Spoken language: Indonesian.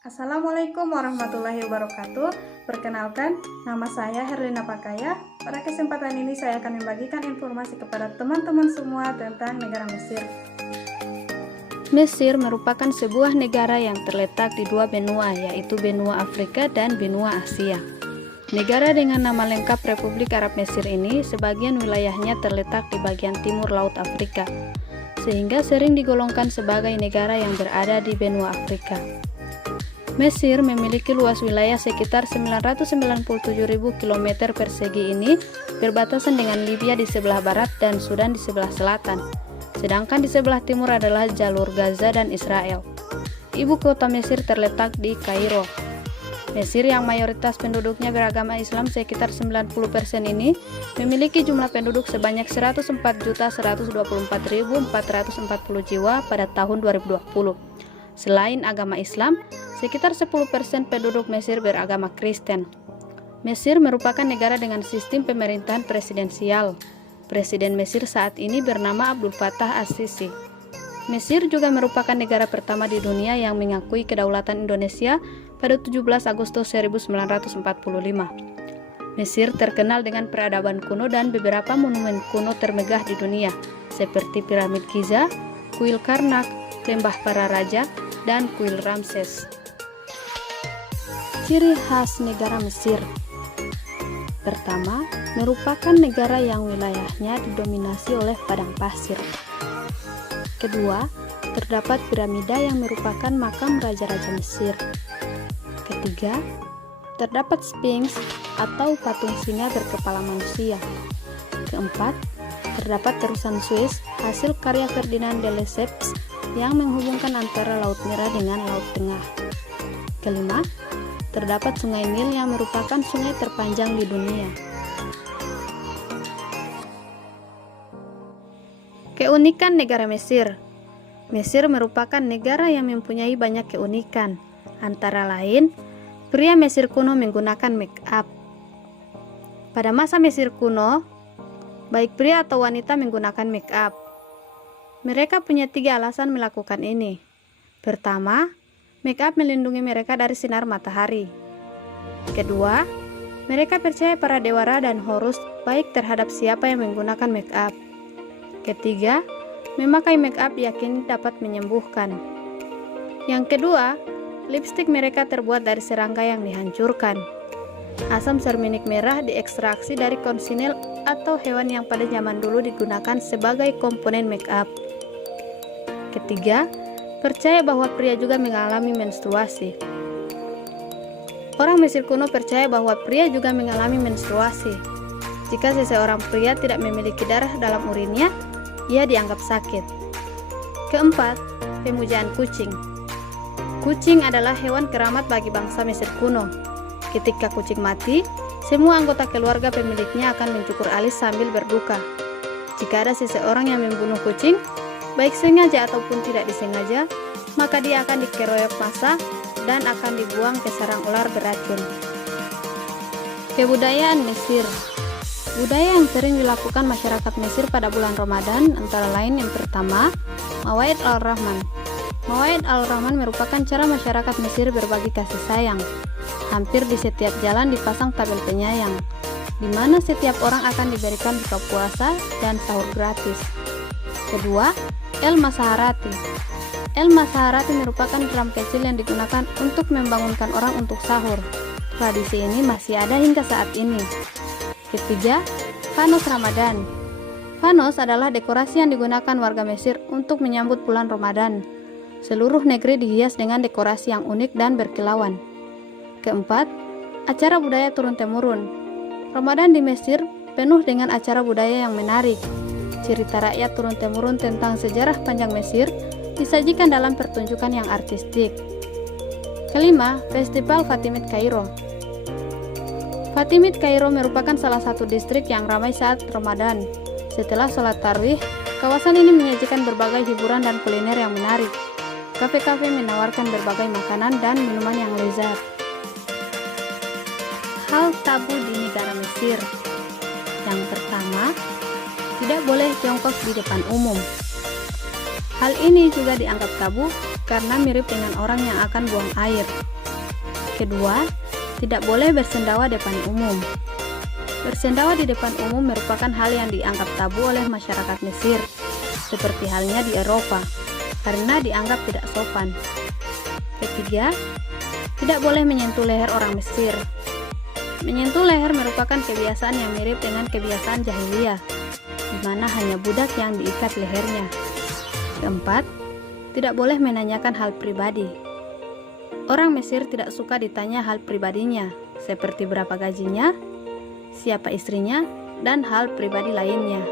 Assalamualaikum warahmatullahi wabarakatuh. Perkenalkan, nama saya Herlina Pakaya. Pada kesempatan ini saya akan membagikan informasi kepada teman-teman semua tentang negara Mesir. Mesir merupakan sebuah negara yang terletak di dua benua, yaitu benua Afrika dan benua Asia. Negara dengan nama lengkap Republik Arab Mesir ini, sebagian wilayahnya terletak di bagian timur Laut Afrika, sehingga sering digolongkan sebagai negara yang berada di benua Afrika. Mesir memiliki luas wilayah sekitar 997.000 km persegi ini, berbatasan dengan Libya di sebelah barat dan Sudan di sebelah selatan. Sedangkan di sebelah timur adalah jalur Gaza dan Israel. Ibu kota Mesir terletak di Kairo. Mesir yang mayoritas penduduknya beragama Islam sekitar 90% ini memiliki jumlah penduduk sebanyak 104.124.440 jiwa pada tahun 2020. Selain agama Islam, sekitar 10% penduduk Mesir beragama Kristen. Mesir merupakan negara dengan sistem pemerintahan presidensial. Presiden Mesir saat ini bernama Abdul Fattah As-Sisi. Mesir juga merupakan negara pertama di dunia yang mengakui kedaulatan Indonesia pada 17 Agustus 1945. Mesir terkenal dengan peradaban kuno dan beberapa monumen kuno termegah di dunia, seperti Piramid Giza, Kuil Karnak, Lembah Para Raja, dan Kuil Ramses. Ciri khas negara Mesir. Pertama, merupakan negara yang wilayahnya didominasi oleh padang pasir. Kedua, terdapat piramida yang merupakan makam raja-raja Mesir. Ketiga, terdapat Sphinx atau patung singa berkepala manusia. Keempat, terdapat terusan Suez hasil karya Ferdinand de Lesseps yang menghubungkan antara Laut Merah dengan Laut Tengah. Kelima, terdapat Sungai Nil yang merupakan sungai terpanjang di dunia. Keunikan negara Mesir. Mesir merupakan negara yang mempunyai banyak keunikan, antara lain, pria Mesir kuno menggunakan make up. Pada masa Mesir kuno, baik pria atau wanita menggunakan make up. Mereka punya 3 alasan melakukan ini. Pertama, make up melindungi mereka dari sinar matahari. Kedua, mereka percaya para dewara dan Horus baik terhadap siapa yang menggunakan make up. Ketiga, memakai make up diyakini dapat menyembuhkan. Yang kedua, lipstik mereka terbuat dari serangga yang dihancurkan. Asam serminik merah diekstraksi dari konsinel atau hewan yang pada zaman dulu digunakan sebagai komponen make up. Ketiga, percaya bahwa pria juga mengalami menstruasi. Orang Mesir kuno percaya bahwa pria juga mengalami menstruasi. Jika seseorang pria tidak memiliki darah dalam urinnya, ia dianggap sakit. Keempat, pemujaan kucing. Kucing adalah hewan keramat bagi bangsa Mesir kuno. Ketika kucing mati, semua anggota keluarga pemiliknya akan mencukur alis sambil berduka. Jika ada seseorang yang membunuh kucing, baik sengaja ataupun tidak disengaja, maka dia akan dikeroyok massa dan akan dibuang ke sarang ular beracun. Kebudayaan Mesir. Budaya yang sering dilakukan masyarakat Mesir pada bulan Ramadan antara lain yang pertama, Mawaid al-Rahman. Mawaid al-Rahman merupakan cara masyarakat Mesir berbagi kasih sayang. Hampir di setiap jalan dipasang tabel penyayang, di mana setiap orang akan diberikan buka puasa dan sahur gratis. Kedua, El Masaharati. El Masaharati merupakan drum kecil yang digunakan untuk membangunkan orang untuk sahur. Tradisi ini masih ada hingga saat ini. Ketiga, Fanos Ramadan. Fanos adalah dekorasi yang digunakan warga Mesir untuk menyambut bulan Ramadan. Seluruh negeri dihias dengan dekorasi yang unik dan berkilauan. Keempat, acara budaya turun-temurun. Ramadan di Mesir penuh dengan acara budaya yang menarik. Cerita rakyat turun-temurun tentang sejarah panjang Mesir disajikan dalam pertunjukan yang artistik. Kelima, Festival Fatimid Kairo. Fatimid Kairo merupakan salah satu distrik yang ramai saat Ramadan. Setelah sholat tarawih, kawasan ini menyajikan berbagai hiburan dan kuliner yang menarik. Kafe-kafe menawarkan berbagai makanan dan minuman yang lezat. Hal tabu di negara Mesir. Yang pertama, tidak boleh jongkok di depan umum. Hal ini juga dianggap tabu karena mirip dengan orang yang akan buang air. Kedua, tidak boleh bersendawa depan umum. Bersendawa di depan umum merupakan hal yang dianggap tabu oleh masyarakat Mesir, seperti halnya di Eropa, karena dianggap tidak sopan. Ketiga, tidak boleh menyentuh leher orang Mesir. Menyentuh leher merupakan kebiasaan yang mirip dengan kebiasaan jahiliyah, di mana hanya budak yang diikat lehernya. Keempat, tidak boleh menanyakan hal pribadi. Orang Mesir tidak suka ditanya hal pribadinya, seperti berapa gajinya, siapa istrinya, dan hal pribadi lainnya.